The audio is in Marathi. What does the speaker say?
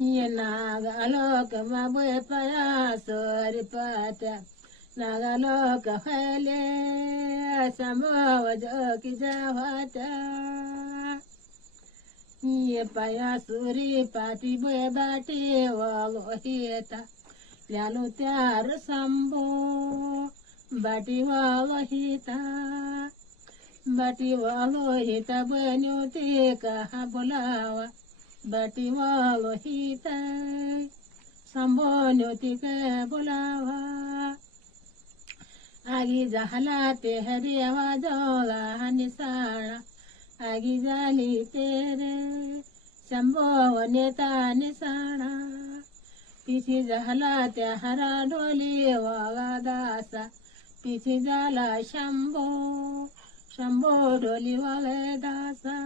ये नागालोक माबे पाया सोरी पात्या नागालोक फैले समोव जोकी जावात्या ये पाया सुरी पाटी बे बाटी वालो हिता यालो त्यार संबो बाटी वालो हिता बाटी वालो हिता बन्यो ते कहा बोलावा बाटी वालो हिता संबोन्यो ते कहा बोलावा आगी झाला ते हरियावा जवला निसाळा आगी झाली तेरे शंभो नेता निसाळा पिशी झाला त्या हरा डोली वागा दासा पिशी झाला शंभो शंभो डोली वागे दासा